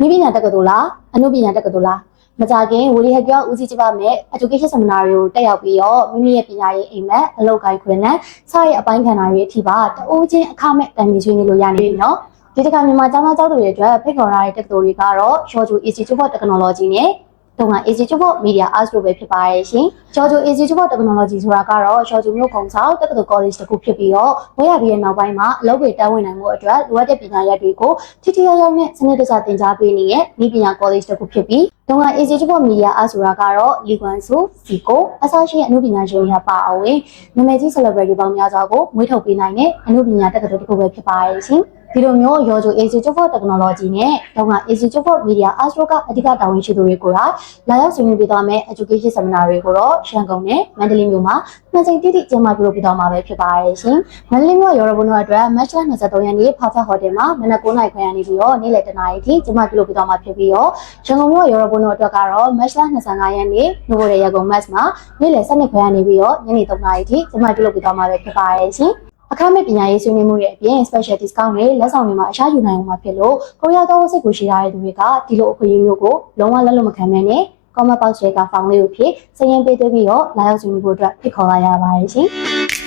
မိပညာတက္ကသိုလ်လားအနုပညာတက္ကသိုလ်လားမကြခင်ဝီလီဟက်ပြောဦးစီးကျပါမယ် education seminar တွေကိုတက်ရောက်ပြီးတော့မိမိရဲ့ပညာရေးအိမ်မက်အလုပ်ကိုင်ခွင့်နဲ့စတဲ့အပိုင်းခန္ဓာတွေအထိပါတအိုးချင်းအခမဲ့တိုင်ပင်ဆွေးနွေးလို့ရနေပြီနော်ဒီတစ်ခါမြန်မာကျောင်းသားကျောင်းသူတွေအတွက်ဖိတ်ခေါ်ထားတဲ့တက္ကသိုလ်တွေကတော့ Georgia Institute of Technology နဲ့တုံက Institute of Media Arts တို့ပဲဖြစ်ပါရဲ့ရှင် Georgia Institute of Technology ဆိုတာကတော့ Georgia မြို့ကုန်းဆောင်တက္ကသိုလ် college တစ်ခုဖြစ်ပြီးတော့ဝေးရပြီးတဲ့နောက်ပိုင်းမှာအလုပ်တွေတန်းဝင်နိုင်မှုအတွက်လိုအပ်တဲ့ပညာရပ်တွေကိုထိထိရောက်ရောက်နဲ့စနစ်တကျသင်ကြားပေးနေတဲ့ဤပညာ college တစ်ခုဖြစ်ပြီးတုံက Institute of Media Arts ဆိုတာကတော့လီကွမ်ဆူစီကိုအစရှိတဲ့အမှုပညာရှင်တွေပါအဝင်နာမည်ကြီး celebrity ပေါင်းများစွာကိုမွေးထုတ်ပေးနိုင်တဲ့အမှုပညာတက္ကသိုလ်တစ်ခုပဲဖြစ်ပါရဲ့ရှင်ဒီလိုမျိုး Georgia Institute of Technology နဲ့တုံက Institute of Media Arts တို့ကအဓိကတာဝန်ရှိသူတွေကိုလာရောက်ဆွေးနွေးပေးသွားမယ် education seminar တွေကိုတော့ရန်ကုန်နဲ့မန္တလေးမြို့မှာနှစ်ကြိမ်တိတိကျင်းပပြုလုပ်ပေးသွားမှာပဲဖြစ်ပါရဲ့ရှင်မန္တလေးမြို့ရော်ရဘုံတို့အတွက် March 23ရက်နေ့ Perfect Hotel မှာမနက်9:00နာရီခွဲကနေပြီးတော့နေ့လယ်10:00နာရီထိကျင်းပပြုလုပ်ပေးသွားမှာဖြစ်ပြီးတော့ရန်ကုန်မြို့ရော်ရဘုံတို့အတွက်ကတော့ March 25ရက်နေ့နိုဘယ်ရန်ကုန် Match မှာနေ့လယ်12:00ခွဲကနေပြီးတော့ညနေ3:00နာရီထိကျင်းပပြုလုပ်ပေးသွားမှာပဲဖြစ်ပါရဲ့ရှင်အခမဲ့ပညာရေးဆွေးနွေးမှုရဲ့အပြင် special discount တွေလက်ဆောင်တွေမှာအရှာယူနိုင်အောင်မှာဖြစ်လို့ကိုရတော့စိတ်ကိုရှိထားတဲ့သူတွေကဒီလိုအခွင့်အရေးမျိုးကိုလုံးဝလက်လွတ်မခံမဲနဲ့ comment box တွေကဖောင်လေးကိုဖြည့်စည်ရင်ပေးသွင်းပြီးတော့လာရောက်ဆွေးနွေးဖို့အတွက်ဖိတ်ခေါ်လာရပါတယ်ရှင်